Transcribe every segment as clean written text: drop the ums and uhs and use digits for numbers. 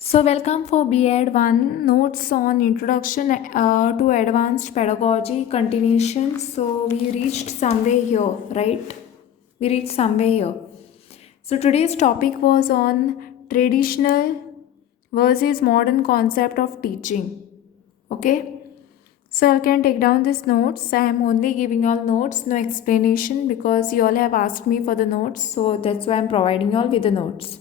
So, welcome for B.Ed 1 notes on introduction to advanced pedagogy continuation. So, we reached somewhere here, right? We reached somewhere here. So, today's topic was on traditional versus modern concept of teaching. Okay, so I can take down these notes. I am only giving all notes, no explanation because you all have asked me for the notes, so that's why I'm providing you all with the notes.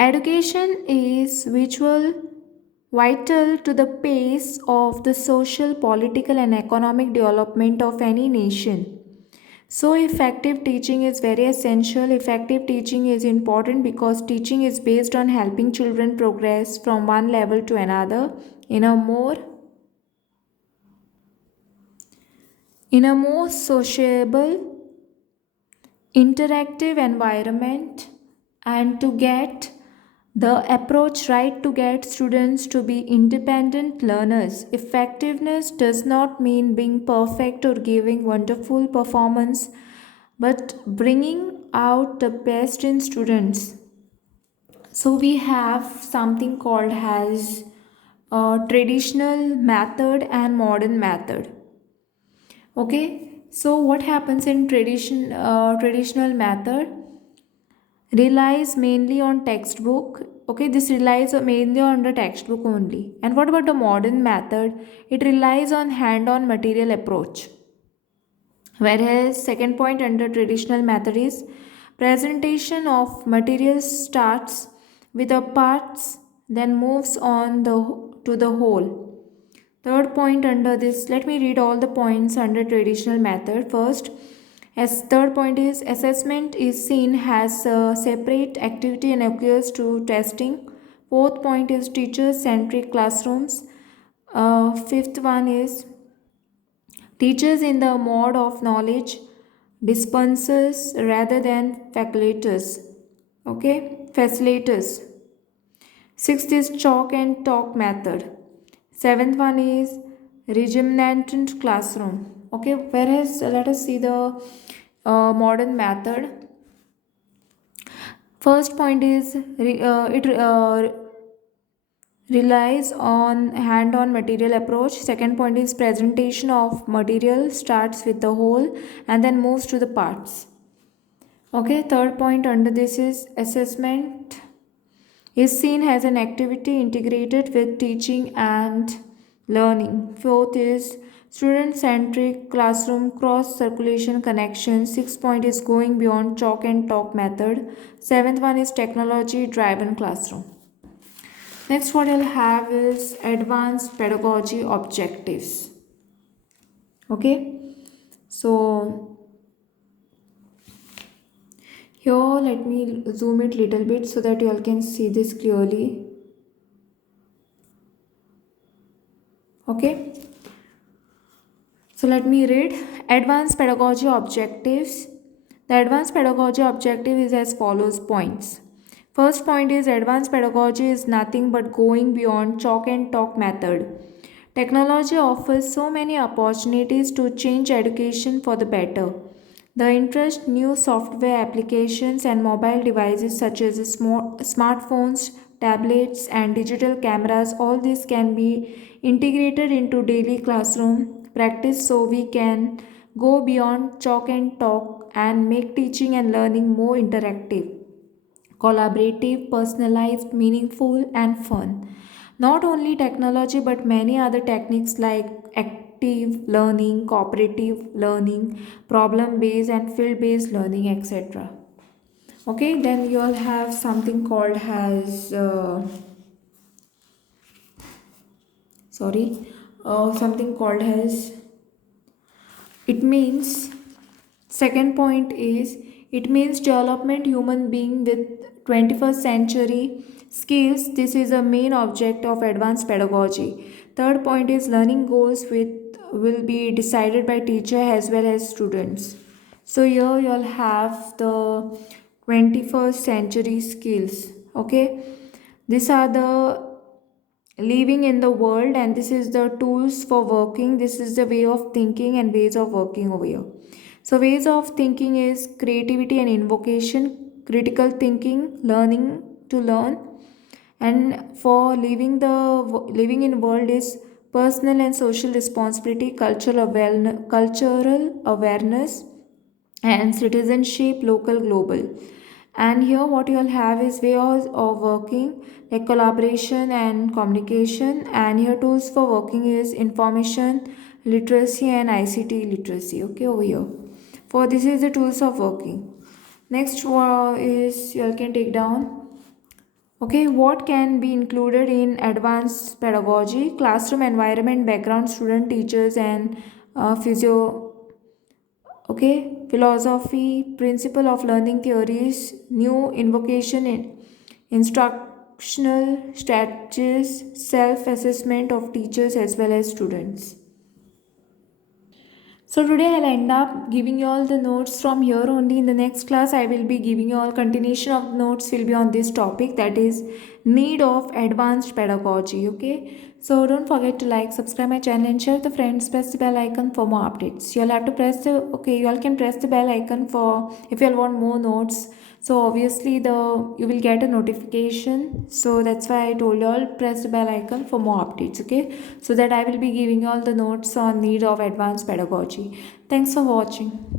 Education is vital to the pace of the social, political, and economic development of any nation. So, effective teaching is very essential. Effective teaching is important because teaching is based on helping children progress from one level to another in a more sociable, interactive environment, and to get the approach right to get students to be independent learners. Effectiveness does not mean being perfect or giving wonderful performance, but bringing out the best in students. So we have something called as traditional method and modern method. Okay, so what happens in traditional method relies mainly on textbook. Okay, this relies mainly on the textbook only. And what about the modern method? It relies on hand-on material approach. Whereas second point under traditional method is presentation of material starts with the parts, then moves on to the whole. Third point under this, let me read all the points under traditional method. First, as third point is assessment is seen as a separate activity and occurs to testing. Fourth point is teacher centric classrooms. Fifth one is teachers in the mode of knowledge dispensers rather than facultators. Okay, facilitators. Sixth is chalk and talk method. Seventh one is regimented classroom. Okay, whereas let us see the modern method. First point is it relies on hand-on material approach. Second point is presentation of material starts with the whole and then moves to the parts. Okay, third point under this is assessment is seen as an activity integrated with teaching and learning. Fourth is student centric classroom cross circulation connection. Sixth point is going beyond chalk and talk method. Seventh one is technology driven classroom. Next, what I'll have is advanced pedagogy objectives. Okay, so here let me zoom it little bit so that you all can see this clearly. Okay, so let me read advanced pedagogy objectives. The advanced pedagogy objective is as follows points. First point is advanced pedagogy is nothing but going beyond chalk and talk method. Technology offers so many opportunities to change education for the better. The interest, new software applications, and mobile devices such as smartphones, tablets, and digital cameras, all this can be integrated into daily classroom practice so we can go beyond chalk and talk and make teaching and learning more interactive, collaborative, personalized, meaningful, and fun. Not only technology but many other techniques like active learning, cooperative learning, problem based, and field based learning, etc. Okay, then you'll have something called as sorry, something called as it means second point is it means development human being with 21st century skills. This is a main object of advanced pedagogy. Third point is learning goals with will be decided by teacher as well as students. So here you'll have the 21st century skills. Okay, these are the living in the world and this is the tools for working. This is the way of thinking and ways of working over here. So ways of thinking is creativity and invocation, critical thinking, learning to learn, and for living in world is personal and social responsibility, cultural awareness, and citizenship, local, global. And here what you'll have is ways of working, like collaboration and communication. And here tools for working is information literacy and ICT literacy. Okay, over here for this is the tools of working. Next is you all can take down. Okay, what can be included in advanced pedagogy? Classroom environment, background, student, teachers, and physio. Okay, philosophy, principle of learning theories, new invocation in instructional strategies, self-assessment of teachers as well as students. So today I'll end up giving you all the notes from here only. In the next class I will be giving you all continuation of notes will be on this topic, that is need of advanced pedagogy. Okay, so don't forget to like, subscribe my channel and share with the friends. Press the bell icon for more updates. You'll have to press the okay, you all can press the bell icon for if you all want more notes. So obviously the you will get a notification, so that's why I told you all press the bell icon for more updates. Okay, so that I will be giving you all the notes on need of advanced pedagogy. Thanks for watching.